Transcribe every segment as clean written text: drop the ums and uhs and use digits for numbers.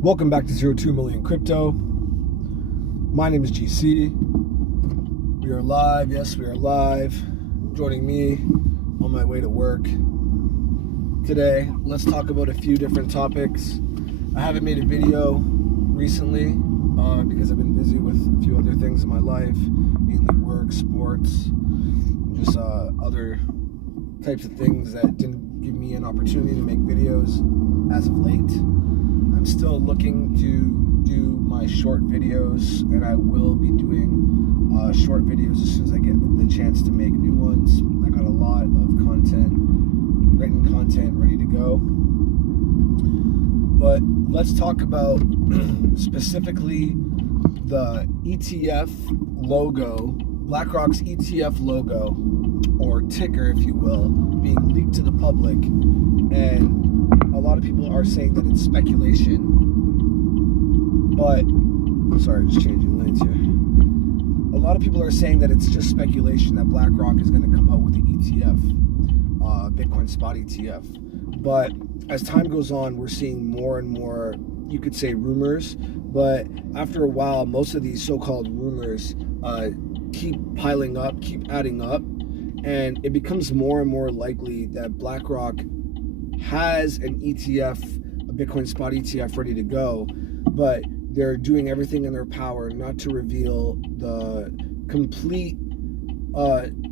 Welcome back to 02 Million Crypto. My name is GC. We are live. Yes, we are live. Joining me on my way to work today. Let's talk about a few different topics. I haven't made a video recently because I've been busy with a few other things in my life, mainly work, sports, just other types of things that didn't give me an opportunity to make videos as of late. I'm still looking to do my short videos, and I will be doing short videos as soon as I get the chance to make new ones. I got a lot of content, written content ready to go. But let's talk about specifically the ETF logo, Blackrock's ETF logo, or ticker, if you will, being leaked to the public. And a lot of people are saying that it's speculation, but I'm sorry, just changing lanes here. A lot of people are saying that it's just speculation that Blackrock is going to come out with the ETF, Bitcoin spot ETF. But as time goes on, we're seeing more and more, you could say rumors, but after a while, most of these so-called rumors keep piling up, keep adding up, and it becomes more and more likely that Blackrock has an ETF, a Bitcoin spot ETF ready to go, but they're doing everything in their power not to reveal the complete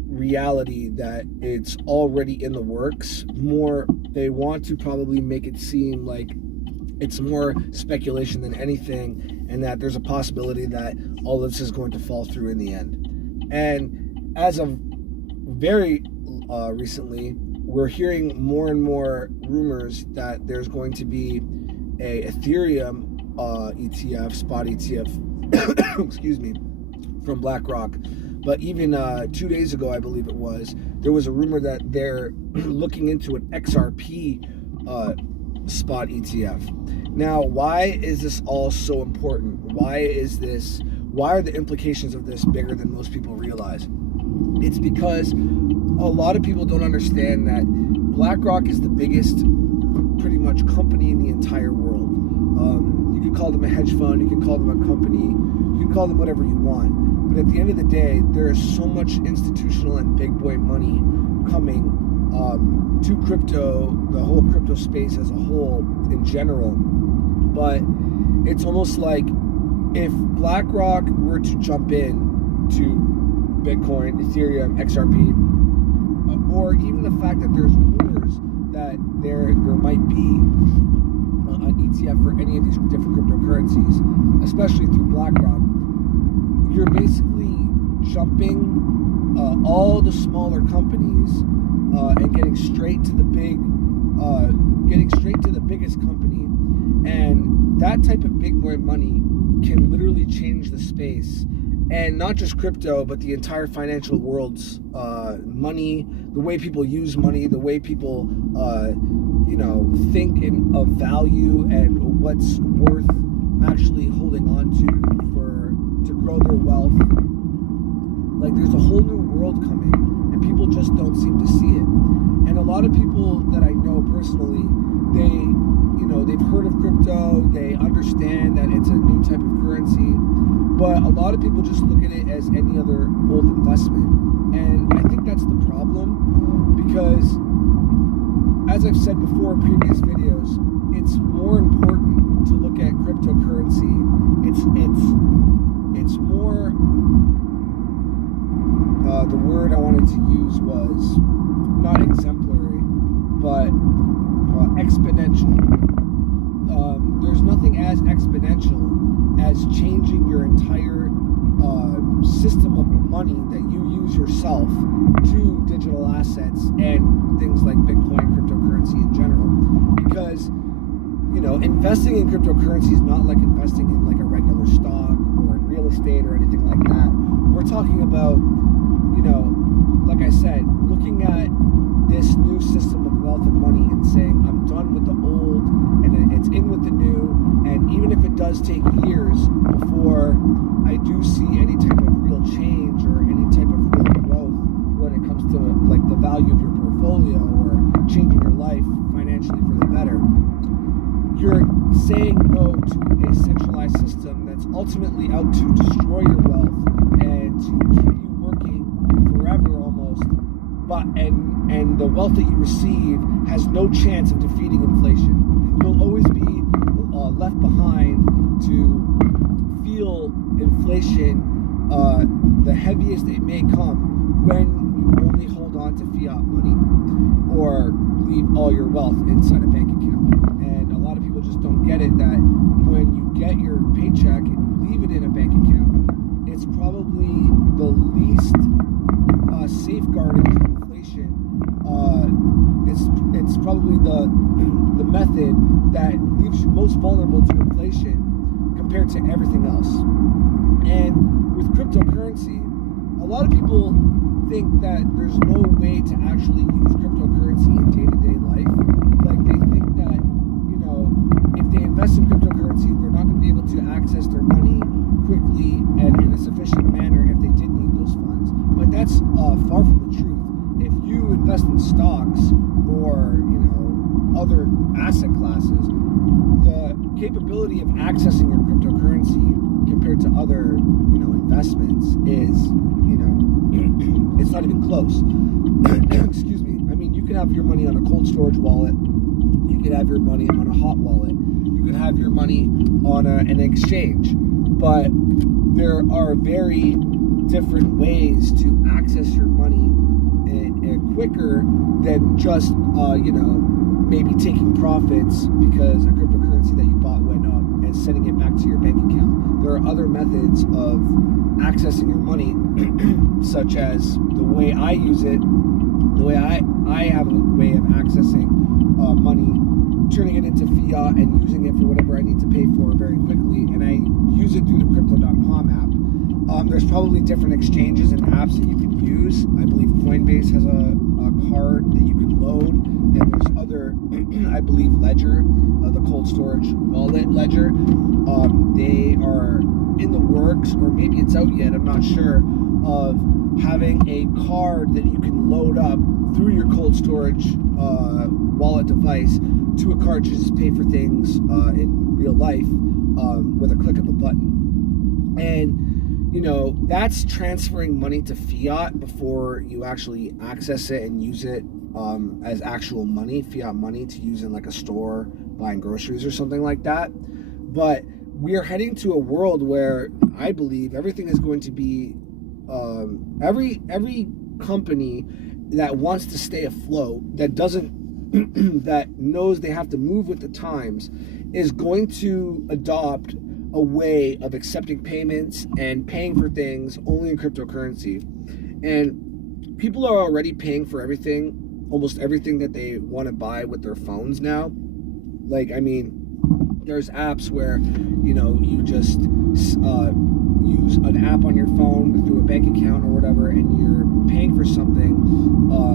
reality that it's already in the works. They want to probably make it seem like it's more speculation than anything, and that there's a possibility that all this is going to fall through in the end. And as of very recently, we're hearing more and more rumors that there's going to be a Ethereum ETF, spot ETF, excuse me, from Blackrock. But even 2 days ago, I believe it was, there was a rumor that they're looking into an XRP spot ETF. Now, why is this all so important? Why are the implications of this bigger than most people realize? It's because a lot of people don't understand that BlackRock is the biggest, pretty much, company in the entire world. You can call them a hedge fund, you can call them a company, you can call them whatever you want. But at the end of the day, there is so much institutional and big boy money coming to crypto, the whole crypto space as a whole in general. But it's almost like if BlackRock were to jump in to Bitcoin, Ethereum, XRP, or even the fact that there's rumors that there might be an ETF for any of these different cryptocurrencies, especially through BlackRock, you're basically jumping all the smaller companies and getting straight to the biggest company. And that type of big boy money can literally change the space. And not just crypto, but the entire financial world's money, the way people use money, the way people, think of value and what's worth actually holding on to grow their wealth. Like, there's a whole new world coming, and people just don't seem to see it. And a lot of people that I know personally, they've heard of crypto, they understand that it's a new type of currency, but a lot of people just look at it as any other old investment. And I think that's the problem, because as I've said before in previous videos, it's more important to look at cryptocurrency. It's more, the word I wanted to use was not exemplary, but exponential. There's nothing as exponential as changing your entire system of money that you use yourself to digital assets and things like Bitcoin, cryptocurrency in general. Because, investing in cryptocurrency is not like investing in like a regular stock or in real estate or anything like that. We're talking about, like I said, looking at this new system of wealth and money and saying, I'm done with the old and it's in with the new. And even if it does take years before I do see any type of real change or any type of real growth when it comes to like the value of your portfolio or changing your life financially for the better, you're saying no to a centralized system that's ultimately out to destroy your wealth and to keep you working forever almost. But and the wealth that you receive has no chance of defeating inflation. You'll always be left behind to feel inflation the heaviest it may come when you only hold on to fiat money or leave all your wealth inside a bank account. And a lot of people just don't get it that when you get your paycheck and you leave it in a bank account, it's probably the least safeguarded from inflation. It's probably the method that leaves you most vulnerable to inflation compared to everything else. And with cryptocurrency, a lot of people think that there's no way to actually use cryptocurrency in day-to-day life. Like they think that, if they invest in cryptocurrency, they're not going to be able to access their money quickly and in a sufficient manner if they did need those funds. But that's far from the truth. If you invest in stocks or, other asset classes, the capability of accessing your cryptocurrency compared to other, investments is, it's not even close. Excuse me. I mean, you can have your money on a cold storage wallet. You could have your money on a hot wallet. You could have your money on an exchange. But there are very different ways to access your money quicker than just, maybe taking profits because a cryptocurrency that you bought went up and sending it back to your bank account. There are other methods of accessing your money, such as the way I use it, the way I have a way of accessing money, turning it into fiat and using it for whatever I need to pay for very quickly, and I use it through the Crypto.com app. There's probably different exchanges and apps that you can use. I believe Coinbase has a card that you can load, and there's other, I believe Ledger, the cold storage wallet Ledger, they are in the works, or maybe it's out yet, I'm not sure, of having a card that you can load up through your cold storage wallet device to a card to just pay for things in real life with a click of a button. And that's transferring money to fiat before you actually access it and use it as actual money, fiat money, to use in like a store buying groceries or something like that. But we are heading to a world where I believe everything is going to be every company that wants to stay afloat, that doesn't that knows they have to move with the times, is going to adopt a way of accepting payments and paying for things only in cryptocurrency. And people are already paying for everything, almost everything that they want to buy with their phones now. Like, I mean, there's apps where, you just use an app on your phone through a bank account or whatever, and you're paying for something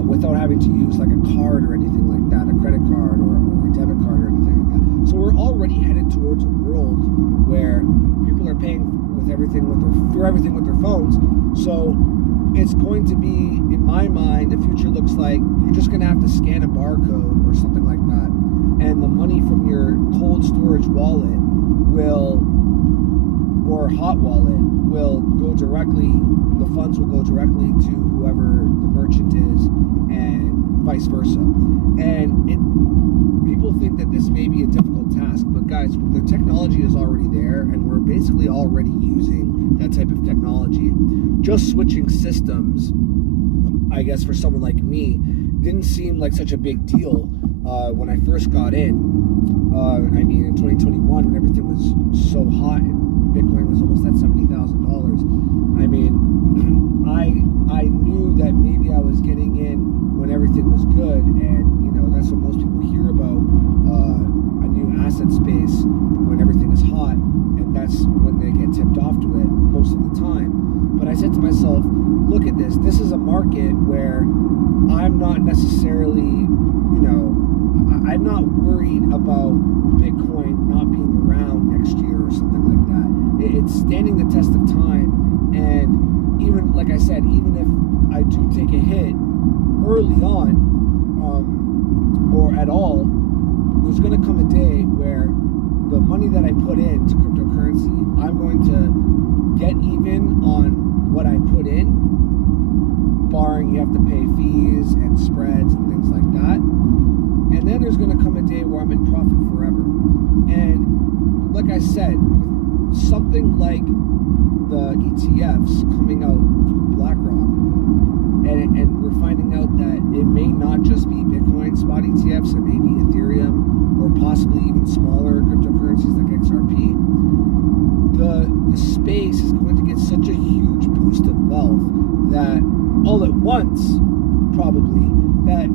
without having to use like a card or anything like that, a credit card or a debit card or anything like that. So we're already headed towards a world where people are paying with everything for everything with their phones. So it's going to be, in my mind, the future looks like you're just going to have to scan a barcode or something like that, and the money from your cold storage wallet or hot wallet will go directly, the funds will go directly to whoever the merchant is, and vice versa. And people think that this may be a difficult task, but guys, the technology is already there, and we're basically already using that type of technology. Just switching systems, I guess, for someone like me, didn't seem like such a big deal when I first got in. I mean, in 2021, when everything was so hot and Bitcoin was almost at $70,000, I mean, I knew that maybe I was getting in when everything was good, and that's what most people hear about a new asset space, when everything is hot, and that's when they get tipped off to it most of the time. But I said to myself, look at this. This is a market where I'm not necessarily, I'm not worried about Bitcoin not being around next year or something like that. It's standing the test of time, and even, like I said, even if I do take a hit early on, or at all, there's going to come a day where the money that I put into cryptocurrency, I'm going to get even on what I put in, barring you have to pay fees and spreads and things like that. And then there's going to come a day where I'm in profit forever. And like I said, something like the ETFs coming out through Blackrock, and we're finding out that it may not just be Bitcoin spot ETFs, it may be Ethereum or possibly even smaller cryptocurrencies like XRP. The space is going to get such a huge boost of wealth that all at once, probably, that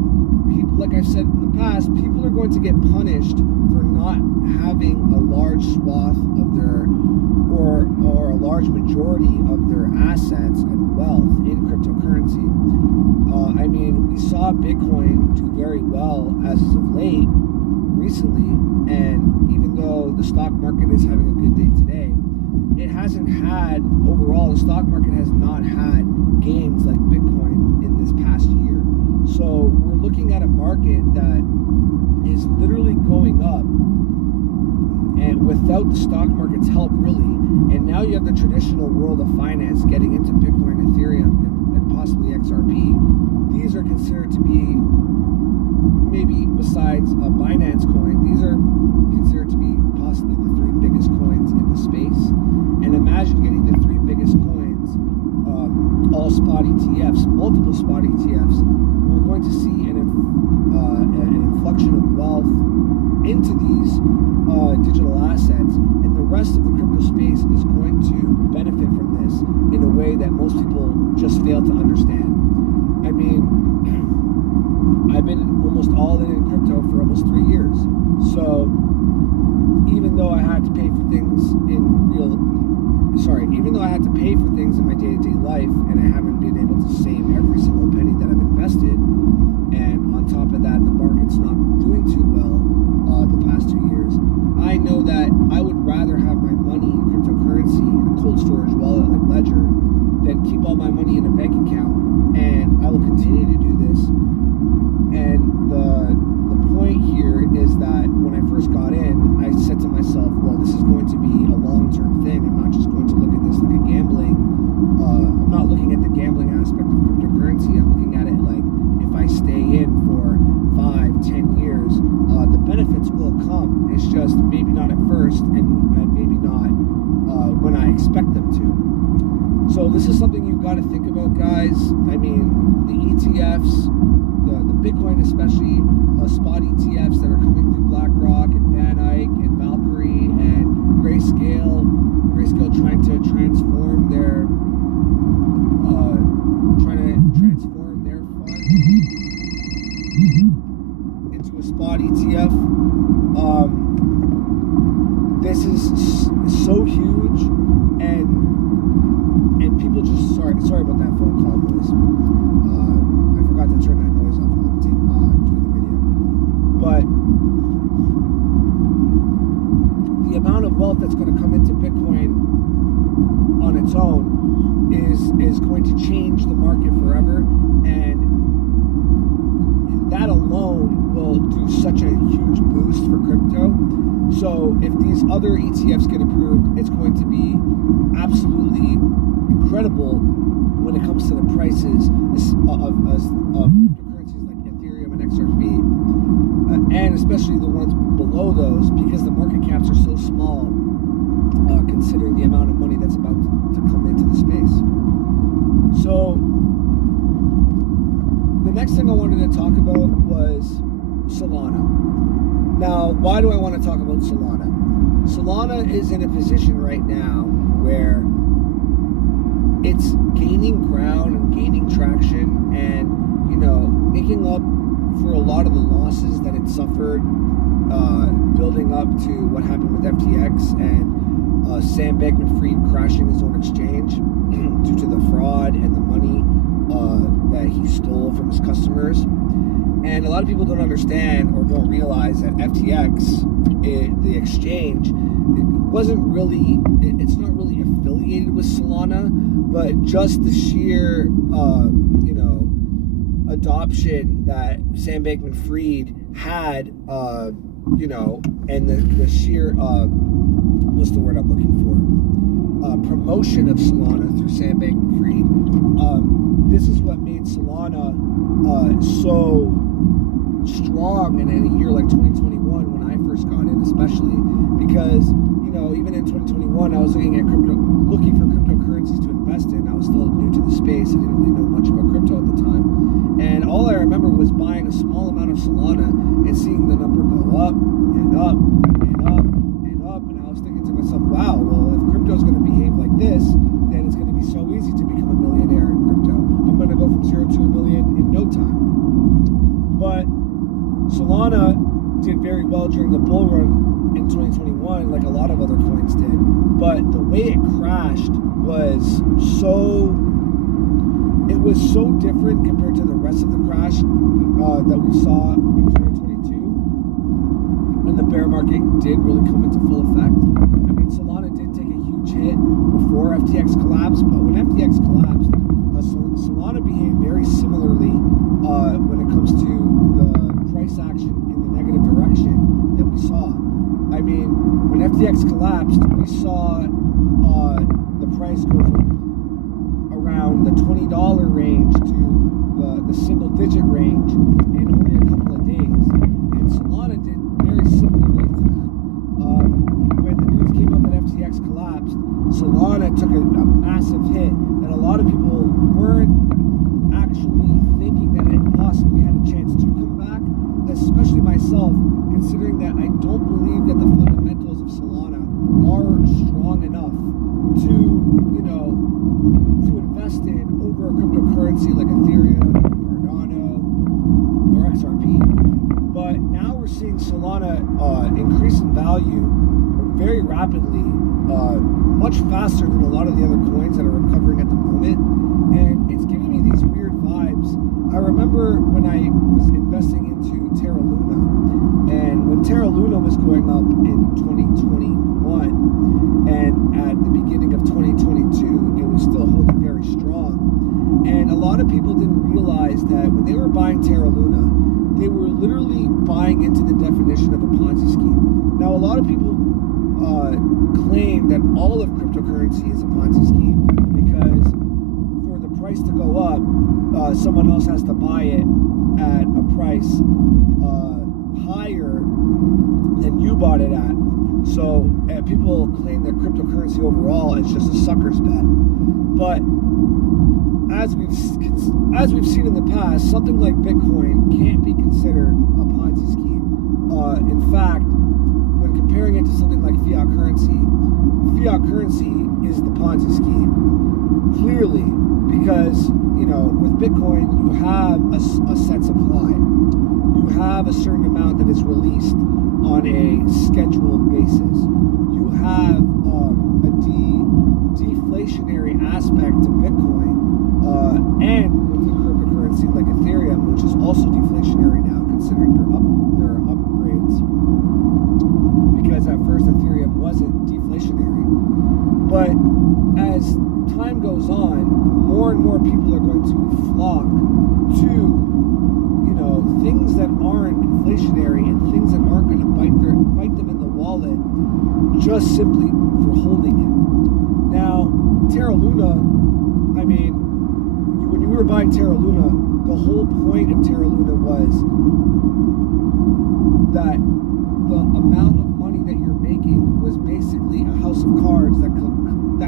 people, like I've said in the past, people are going to get punished for not having a large swath of their, or a large majority of their assets and wealth in cryptocurrency. I mean, we saw Bitcoin do very well as of late, recently, and even though the stock market is having a good day today, it hasn't had, overall, the stock market has not had gains like Bitcoin in this past year. So we're looking at a market that is literally going up, and without the stock market's help, really. And now you have the traditional world of finance getting into Bitcoin, Ethereum, and possibly XRP. These are considered to be, maybe besides a Binance coin, these are considered to be possibly the three biggest coins in the space. And imagine getting the three biggest coins, all spot ETFs, multiple spot ETFs. We're going to see an inflection of wealth into these digital assets, and the rest of the crypto space is going to benefit from this in a way that most people just fail to understand. I mean, I've been almost all in crypto for almost 3 years. So even though I had to pay for things even though I had to pay for things in my day-to-day life, and I haven't been able to save every single penny that I've invested, and on top of that, the market's not doing too well the past 2 years, I know that I would rather have my money in cryptocurrency in a cold storage wallet like Ledger than keep all my money in a bank account. And I will continue to do this. And the point here is that when I first got in, I said to myself, well, this is going to be a long-term thing. I'm not just going to look at this like a gambling. I'm not looking at the gambling aspect of cryptocurrency. I'm looking at it like, if I stay in for 5-10 years, the benefits will come. It's just maybe not at first, and maybe not when I expect them to. So this is something you've got to think about, guys. I mean, the ETFs, the Bitcoin especially, spot ETFs that are coming through Blackrock and Van Eyck and Valkyrie and Grayscale trying to transform their fund into a spot ETF. This is so huge, and people just sorry about that phone call noise. I forgot to turn that noise off while I'm doing the video. But the amount of wealth that's going to come into Bitcoin on its own is going to change the market forever, and that alone will do such a huge boost for crypto. So if these other ETFs get approved, it's going to be absolutely incredible when it comes to the prices of cryptocurrencies like Ethereum and XRP, and especially the ones below those, because the market caps are so small considering the amount of money that's about to come into the space. So the next thing I wanted to talk about was Solana. Now, why do I want to talk about Solana? Solana is in a position right now where it's gaining ground and gaining traction, and making up for a lot of the losses that it suffered building up to what happened with FTX and Sam Bankman-Fried crashing his own exchange due to the fraud and the money that he stole from his customers. And a lot of people don't understand or don't realize that FTX, the exchange, it's not really affiliated with Solana, but just the sheer, adoption that Sam Bankman-Fried had and the sheer, what's the word I'm looking for? Promotion of Solana through Sam Bankman-Fried. This is what made Solana so strong in a year like 2021 when I first got in, especially because even in 2021 I was looking for cryptocurrencies to invest in. I was still new to the space. I didn't really know much about crypto at the time, and all I remember was buying a small amount of Solana and seeing the number go up and up and up and up, and I was thinking to myself, wow, well, if crypto is going to behave like this, then it's going to be so easy to become a millionaire in crypto. I'm going to go from 0 to a million in no time. But Solana did very well during the bull run in 2021, like a lot of other coins did. But the way it crashed was so different compared to the rest of the crash that we saw in 2022, when the bear market did really come into full effect. I mean, Solana did take a huge hit before FTX collapsed, but when FTX collapsed, Solana behaved very similarly when it comes to the price action in the negative direction that we saw. I mean, when FTX collapsed, we saw the price go from around the $20 range to the single-digit range in only a couple of days. And Solana did very similarly to that. When the news came out that FTX collapsed, Solana took a massive hit that a lot of people weren't actually thinking that it possibly had a chance to come back, especially myself, considering that I don't believe that the fundamentals of Solana are strong enough to invest in over a cryptocurrency like Ethereum, Cardano, or XRP. But now we're seeing Solana increase in value very rapidly, much faster than a lot of the other coins that are recovering at the moment. And it's giving me these weird vibes. I remember when I was investing into Terra Luna, and when Terra Luna was going up in 2021, and at the beginning of 2022, it was still holding very strong. And a lot of people didn't realize that when they were buying Terra Luna, they were literally buying into the definition of a Ponzi scheme. Now, a lot of people claim that all of cryptocurrency is a Ponzi scheme because for the price to go up, someone else has to buy it at a price higher than you bought it at. So people claim that cryptocurrency overall is just a sucker's bet. But as we've seen in the past, something like Bitcoin can't be considered a Ponzi scheme. In fact, when comparing it to something like fiat currency is the Ponzi scheme. Clearly, because with Bitcoin you have a set supply. You have a certain amount that is released on a scheduled basis. You have a deflationary aspect to Bitcoin, and with the cryptocurrency like Ethereum, which is also deflationary now, considering their upgrades. Because at first Ethereum wasn't deflationary. But as time goes on, more and more people are going to flock to things that aren't inflationary and things that aren't going to bite them in the wallet just simply for holding it. Now, Terra Luna, I mean, when you were buying Terra Luna, the whole point of Terra Luna was that the amount of money that you're making was basically a house of cards that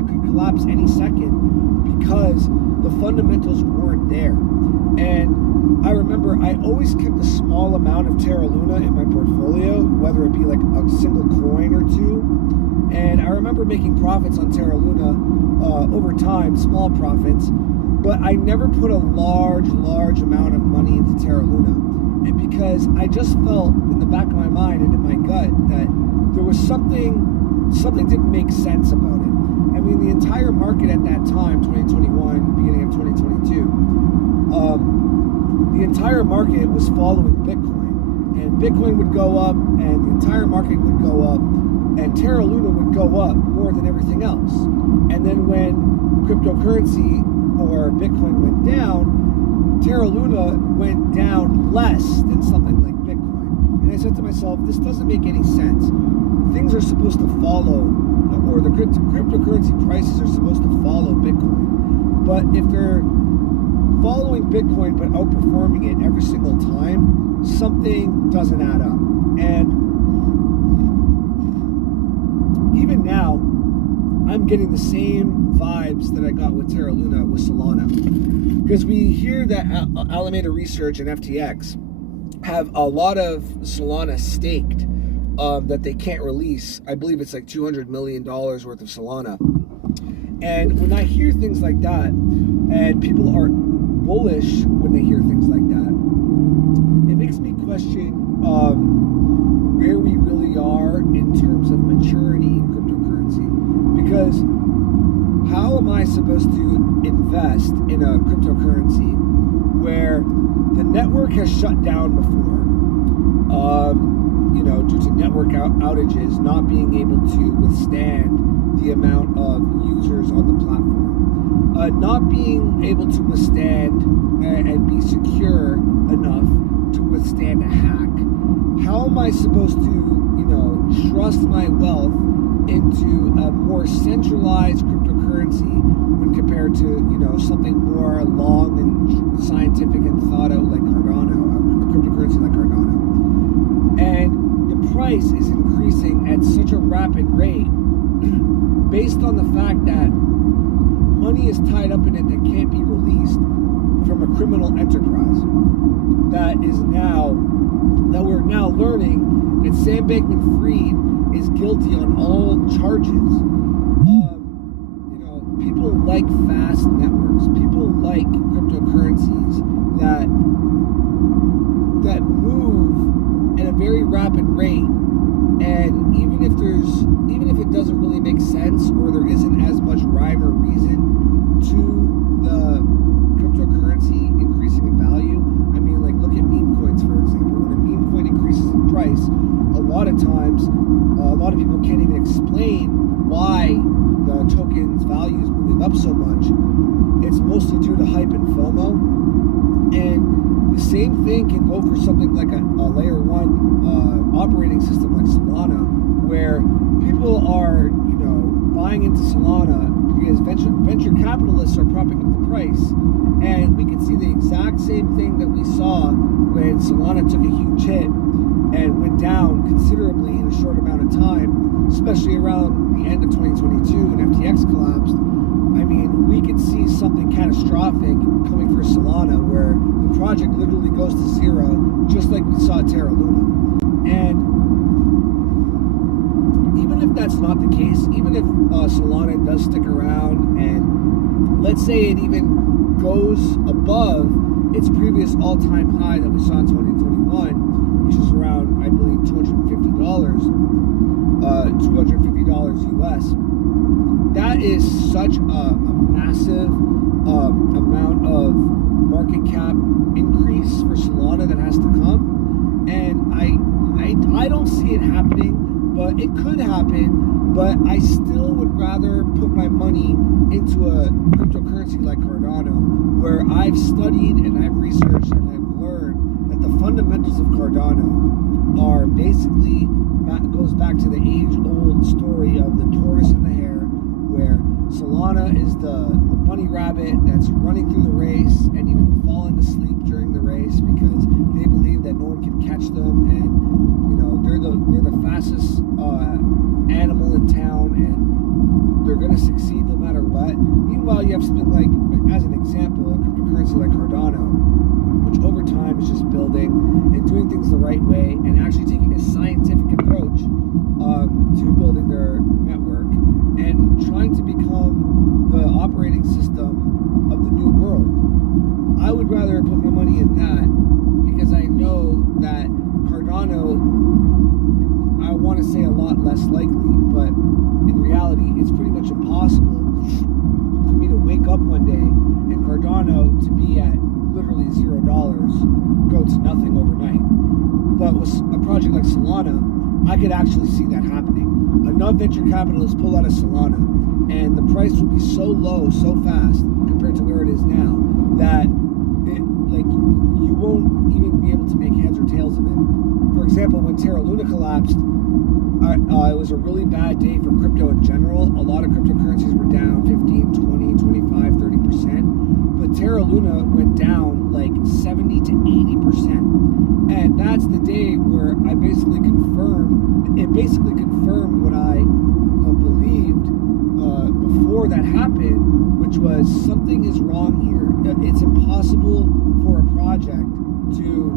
could collapse any second because the fundamentals weren't there. And I remember I always kept a small amount of Terra Luna in my portfolio, whether it be like a single coin or two. And I remember making profits on Terra Luna over time, small profits, but I never put a large amount of money into Terra Luna. And because I just felt in the back of my mind and in my gut that there was something didn't make sense about it. I mean, the entire market at that time, 2021, beginning of 2022, the entire market was following Bitcoin. And Bitcoin would go up, and the entire market would go up, and Terra Luna would go up more than everything else. And then when cryptocurrency or Bitcoin went down, Terra Luna went down less than something like Bitcoin. And I said to myself, this doesn't make any sense. Things are supposed to follow, or the cryptocurrency prices are supposed to follow Bitcoin. But if they're following Bitcoin but outperforming it every single time, something doesn't add up. And even now, I'm getting the same vibes that I got with Terra Luna with Solana. Because we hear that Alameda Research and FTX have a lot of Solana staked that they can't release. I believe it's like $200 million worth of Solana. And when I hear things like that, and people are bullish when they hear things like that, it makes me question where we really are in terms of maturity in cryptocurrency. Because how am I supposed to invest in a cryptocurrency where the network has shut down before, due to network outages not being able to withstand the amount of users on the platform, not being able to withstand and be secure enough to withstand a hack? How am I supposed to, trust my wealth into a more centralized cryptocurrency when compared to, something more long and scientific and thought out like Cardano, a cryptocurrency like Cardano? And the price is increasing at such a rapid rate based on the fact that money is tied up in it that can't be released from a criminal enterprise. That we're now learning that Sam Bankman-Fried is guilty on all charges. People like fast networks. People like cryptocurrencies that move at a very rapid rate. And even if it doesn't really make sense, or there isn't as much rhyme or reason to the cryptocurrency increasing in value, I mean, like, look at meme coins, for example. When a meme coin increases in price, a lot of times, a lot of people can't even explain why the token's value is moving up so much. It's mostly due to hype and FOMO. And the same thing can go for something like a layer 1 operating system like Solana, where people are, buying into Solana because venture capitalists are propping up the price. And we can see the exact same thing that we saw when Solana took a huge hit and went down considerably in a short amount of time, especially around the end of 2022 when FTX collapsed. I mean, we could see something catastrophic coming for Solana, where the project literally goes to zero, just like we saw Terra Luna. And even if that's not the case, even if Solana does stick around, and let's say it even goes above its previous all-time high that we saw in 2021, which is around, I believe, $250 US. That is such a massive amount of market cap increase for Solana that has to come, and I don't see it happening, but it could happen. But I still would rather put my money into a cryptocurrency like Cardano, where I've studied and I've researched and I've learned that the fundamentals of Cardano are basically, that goes back to the age-old story of the tortoise and the hare, where Solana is the bunny rabbit that's running through the race and falling asleep during the race because they believe that no one can catch them, and they're the fastest animal in town, and they're going to succeed no matter what. Meanwhile, you have something like, as an example, a cryptocurrency like Cardano, which over time is just building and doing things the right way and actually taking a scientific approach to building their network and trying to become the operating system of the new world. I would rather put my money in that, because I know that Cardano, I want to say a lot less likely, but in reality, it's pretty much impossible for me to wake up one day and Cardano to be at literally $0, go to nothing overnight. But with a project like Solana, I could actually see that happening. Enough venture capitalists pull out of Solana, and the price will be so low, so fast, compared to where it is now, that like, you won't even be able to make heads or tails of it. For example, when Terra Luna collapsed, it was a really bad day for crypto in general. A lot of cryptocurrencies were down 15, 20, 25, 30%. But Terra Luna went down like 70 to 80%. And that's the day where it basically confirmed what I believed before that happened, which was something is wrong here. It's impossible for a project to,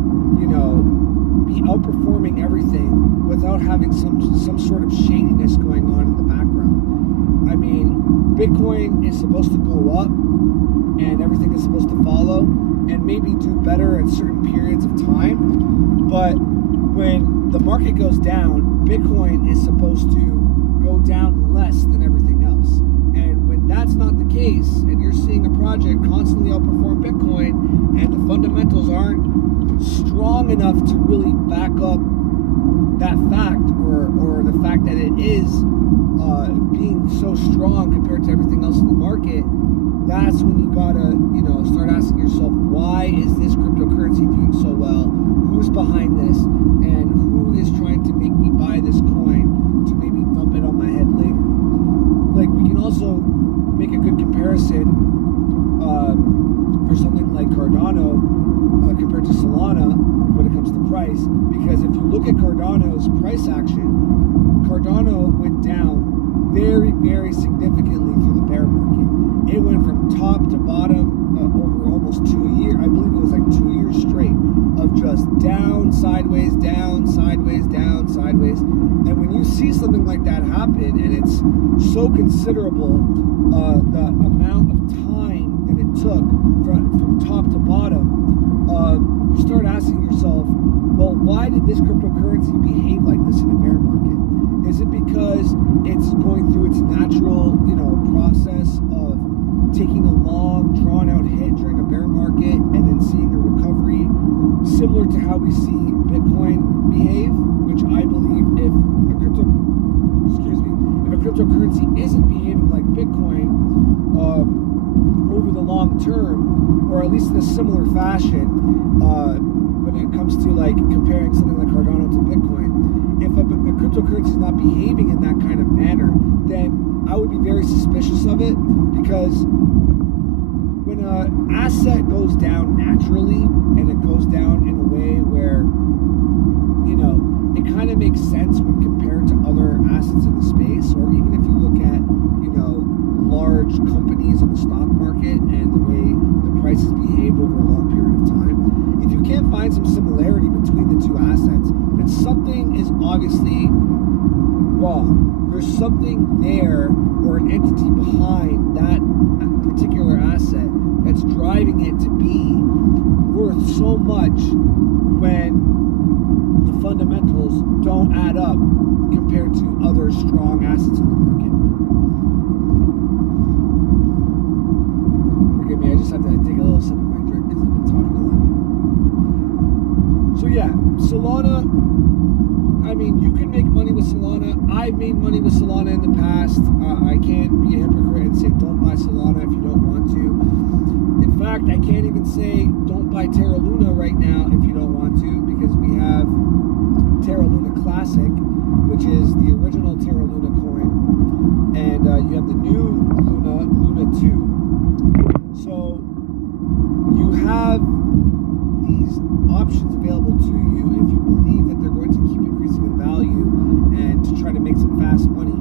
be outperforming everything without having some sort of shadiness going on in the background. I mean, Bitcoin is supposed to go up and everything is supposed to follow and maybe do better at certain periods of time. But when the market goes down, Bitcoin is supposed to go down less than everything else. And when that's not the case, and you're seeing a project constantly outperform Bitcoin, and the fundamentals aren't strong enough to really back up that fact, or the fact that it is being so strong compared to everything else in the market, that's when you gotta, start asking yourself, why is this cryptocurrency doing so well? Who's behind this? And who is trying to make me buy this coin to maybe dump it on my head later? Like, we can also make a good comparison for something like Cardano compared to Solana when it comes to price, because if you look at Cardano's price action, Cardano went down very, very significantly through the bear market. It went from top to bottom over almost 2 years. I believe it was like 2 years straight of just down, sideways, down, sideways, down, sideways. And when you see something like that happen, and it's so considerable, the amount of time that it took from top to bottom, you start asking yourself, well, why did this cryptocurrency behave like this in a bear market? Is it because it's going through its natural, process of taking a long, drawn-out hit during a bear market and then seeing a recovery similar to how we see Bitcoin behave? Which I believe if a cryptocurrency isn't behaving like Bitcoin over the long term, or at least in a similar fashion, when it comes to like comparing something like Cardano to Bitcoin, if a cryptocurrency is not behaving in that kind of manner, then I would be very suspicious of it, because when an asset goes down naturally, and it goes down in a way where, it kind of makes sense when compared to other assets in the space, or even if you look at, large companies on the stock market and the way the prices behaved over a long period of time. If you can't find some similarity between the two assets, then something is obviously wrong. There's something there, or an entity behind that particular asset that's driving it to be worth so much when the fundamentals don't add up compared to other strong assets in the market. Forgive me, I just have to take a little sip of my drink because I've been talking a lot. So yeah, Solana, I mean, you can make money with Solana. I've made money with Solana in the past. I can't be a hypocrite and say don't buy Solana if you don't want to. In fact, I can't even say don't buy Terra Luna right now if you don't want to, because we have Terra Luna Classic, which is the original Terra Luna coin, and you have the new Luna 2. So you have these options available to you if you believe that they're going to keep increasing in value and to try to make some fast money.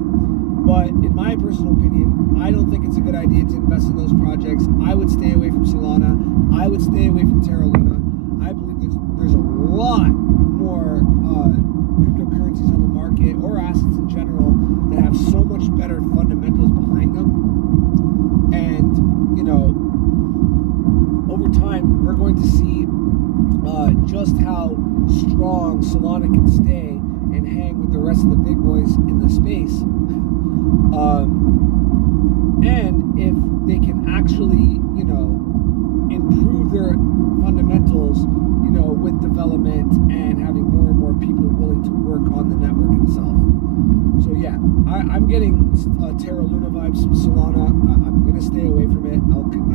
But in my personal opinion, I don't think it's a good idea to invest in those projects. I would stay away from Solana. I would stay away from Terra Luna. I believe there's a lot more cryptocurrencies on the market, or assets in general, that have so much better fundamentals behind them. And, over time, we're going to see just how strong Solana can stay and hang with the rest of the big boys in the space. And if they can actually, improve their fundamentals, with development and having more and more people willing to work on the network itself. So yeah, I'm getting Terra Luna vibes from Solana. I'm going to stay away from it.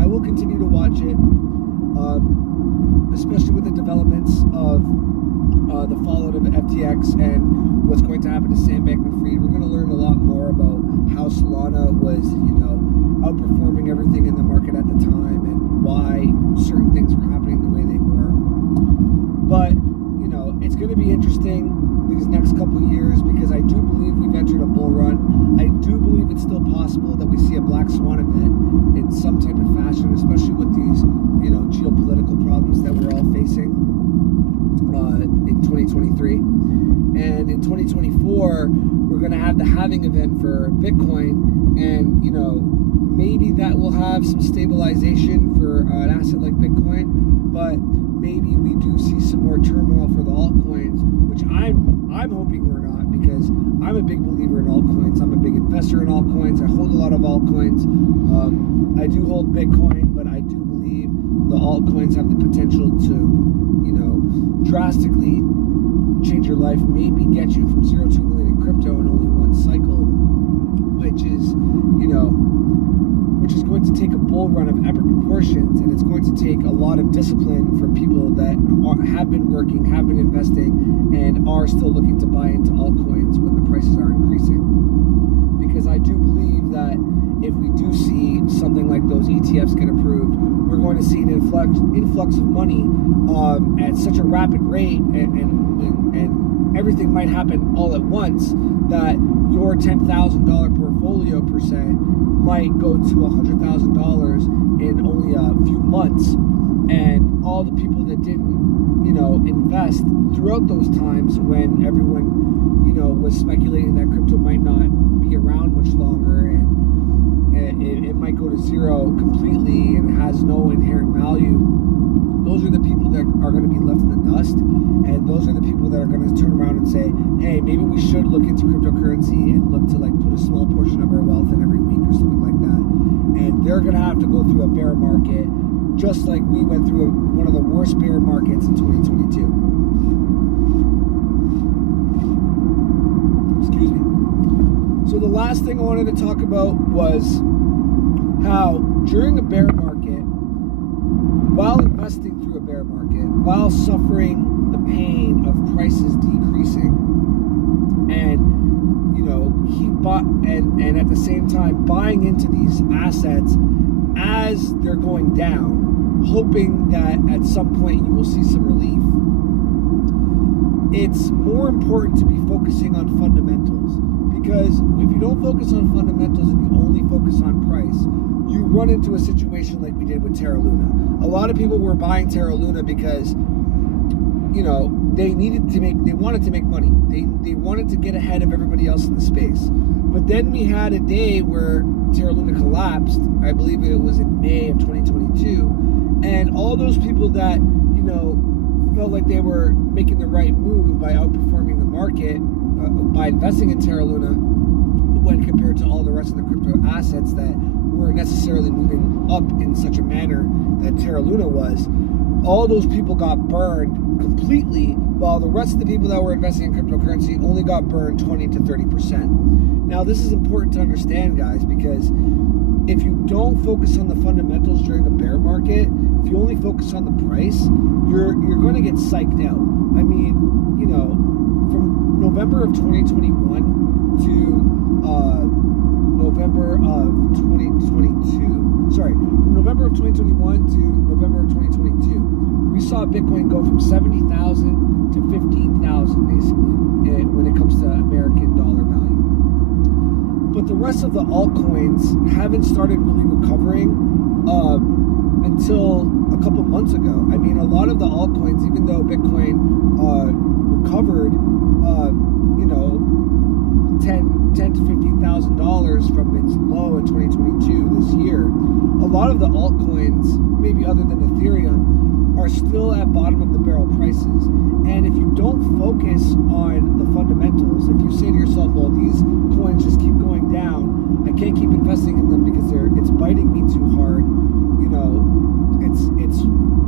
I will continue to watch it, especially with the developments of the fallout of FTX and what's going to happen to Sam Bankman-Fried. We're going to learn a lot more about how Solana was, outperforming everything in the market at the time and why certain things were happening the way they were. But, it's going to be interesting these next couple of years because I do believe we've entered a bull run. I do believe it's still possible that we see a black swan event in some type of fashion, especially with these, geopolitical problems that we're all facing in 2023. And in 2024, we're going to have the halving event for Bitcoin, and, maybe that will have some stabilization for an asset like Bitcoin, but maybe we do see some more turmoil for the altcoins, which I'm hoping we're not, because I'm a big believer in altcoins. I'm a big investor in altcoins. I hold a lot of altcoins. I do hold Bitcoin, but I do believe the altcoins have the potential to, drastically change your life, maybe get you from 0 to 2 million in crypto in only one cycle, which is going to take a bull run of epic proportions, and it's going to take a lot of discipline from people that have been working, have been investing, and are still looking to buy into altcoins when the prices are increasing. Because I do believe that if we do see something like those ETFs get approved, we're going to see an influx of money at such a rapid rate, and everything might happen all at once, that your $10,000 portfolio per se might go to $100,000 in only a few months, and all the people that didn't, invest throughout those times when everyone, was speculating that crypto might not be around much longer, and it might go to zero completely and has no inherent value. Those are the people that are going to be left in the dust, and those are the people that are going to turn around and say, hey, maybe we should look into cryptocurrency and look to put a small portion of our wealth in every week or something like that. And they're going to have to go through a bear market, just like we went through one of the worst bear markets in 2022. Excuse me. So the last thing I wanted to talk about was how during a bear market, while investing through a bear market, while suffering the pain of prices decreasing, and and at the same time buying into these assets as they're going down, hoping that at some point you will see some relief. It's more important to be focusing on fundamentals, because if you don't focus on fundamentals and you only focus on price, you run into a situation like we did with Terra Luna. A lot of people were buying Terra Luna because, they wanted to make money. They wanted to get ahead of everybody else in the space. But then we had a day where Terra Luna collapsed. I believe it was in May of 2022. And all those people that, felt like they were making the right move by outperforming the market, by investing in Terra Luna, when compared to all the rest of the crypto assets that weren't necessarily moving up in such a manner that Terra Luna was, all those people got burned completely, while the rest of the people that were investing in cryptocurrency only got burned 20 to 30%. Now, this is important to understand, guys, because if you don't focus on the fundamentals during a bear market, if you only focus on the price, you're going to get psyched out. I mean, from November of 2021 to November of 2022, from November of 2021 to November of 2022, we saw Bitcoin go from 70,000 to 15,000 basically when it comes to American dollar value. But the rest of the altcoins haven't started really recovering until a couple months ago. I mean, a lot of the altcoins, even though Bitcoin recovered, $10 to $15,000 from its low in 2022 this year, a lot of the altcoins, maybe other than Ethereum, are still at bottom of the barrel prices. And if you don't focus on the fundamentals, if you say to yourself, well, these coins just keep going down, I can't keep investing in them because it's biting me too hard,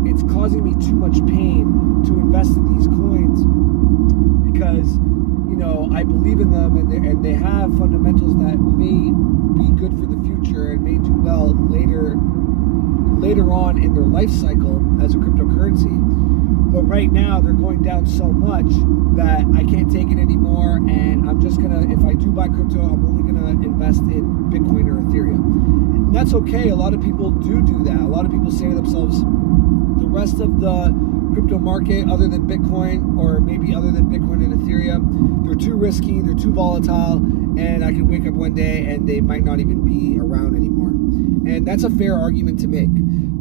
it's causing me too much pain to invest in these coins because I believe in them and they have fundamentals that may be good for the future and may do well later later on in their life cycle as a cryptocurrency. But right now they're going down so much that I can't take it anymore, and I'm just gonna, if I do buy crypto, I'm only gonna invest in Bitcoin or Ethereum. And that's okay. A lot of people do that. A lot of people say to themselves, the rest of the crypto market, other than Bitcoin, or maybe other than Bitcoin and Ethereum, they're too risky, they're too volatile, and I could wake up one day and they might not even be around anymore. And that's a fair argument to make.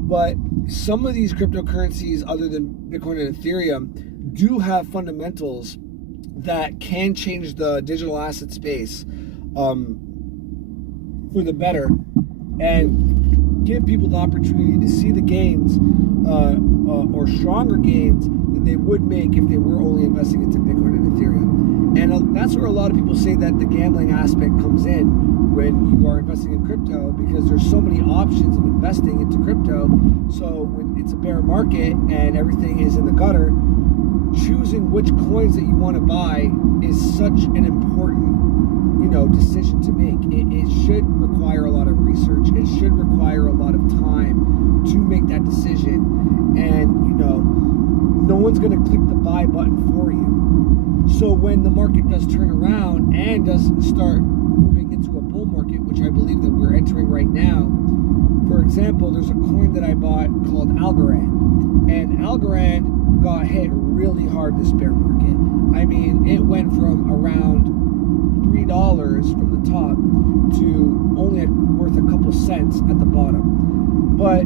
But some of these cryptocurrencies, other than Bitcoin and Ethereum, do have fundamentals that can change the digital asset space for the better, and give people the opportunity to see the gains or stronger gains than they would make if they were only investing into Bitcoin and Ethereum. And that's where a lot of people say that the gambling aspect comes in when you are investing in crypto, because there's so many options of investing into crypto. So when it's a bear market and everything is in the gutter, choosing which coins that you want to buy is such an important, decision to make. It should require a lot of research. It should require a lot of time to make that decision. And, no one's going to click the buy button for you. So when the market does turn around and does start moving into a bull market, which I believe that we're entering right now, for example, there's a coin that I bought called Algorand. And Algorand got hit really hard this bear market. I mean, it went from around $3 from the top to only worth a couple cents at the bottom. But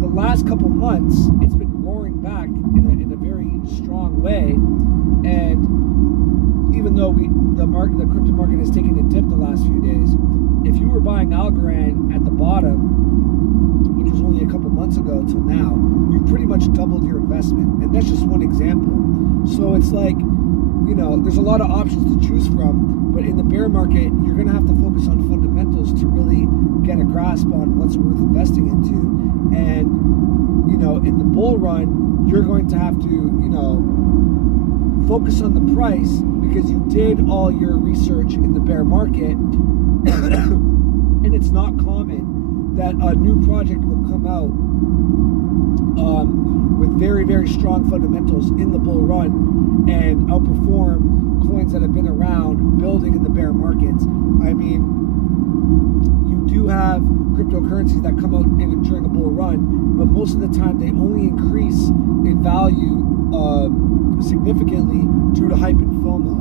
the last couple months, it's been roaring back in a very strong way. And even though the crypto market has taken a dip the last few days, if you were buying Algorand at the bottom, which was only a couple months ago till now, you've pretty much doubled your investment. And that's just one example. So it's like, there's a lot of options to choose from, but in the bear market, you're going to have to focus on fundamentals to really get a grasp on what's worth investing into. And, in the bull run, you're going to have to, focus on the price, because you did all your research in the bear market. And it's not common that a new project will come out with very, very strong fundamentals in the bull run and outperform coins that have been around building in the bear markets. I mean, you do have cryptocurrencies that come out during a bull run, but most of the time they only increase in value significantly due to hype and FOMO.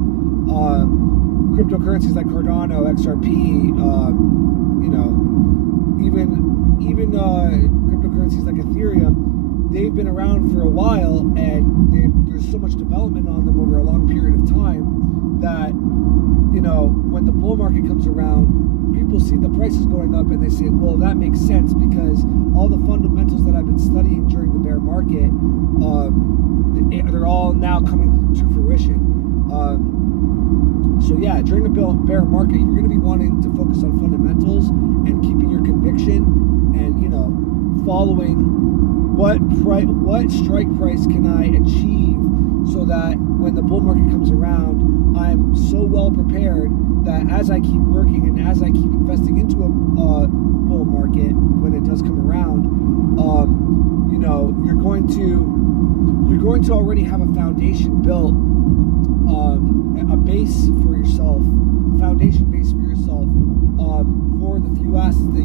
Cryptocurrencies like Cardano, XRP, even cryptocurrencies like Ethereum, they've been around for a while, and there's so much development on them over a long period of time that, when the bull market comes around, people see the prices going up and they say, well, that makes sense, because all the fundamentals that I've been studying during the bear market, they're all now coming to fruition. So yeah, during the bear market, you're going to be wanting to focus on fundamentals and keeping your conviction, and following what strike price can I achieve, so that when the bull market comes around, I'm so well prepared that as I keep working and as I keep investing into a bull market, when it does come around, you're going to already have a foundation built, a base for yourself, a foundation base for yourself, for the few assets that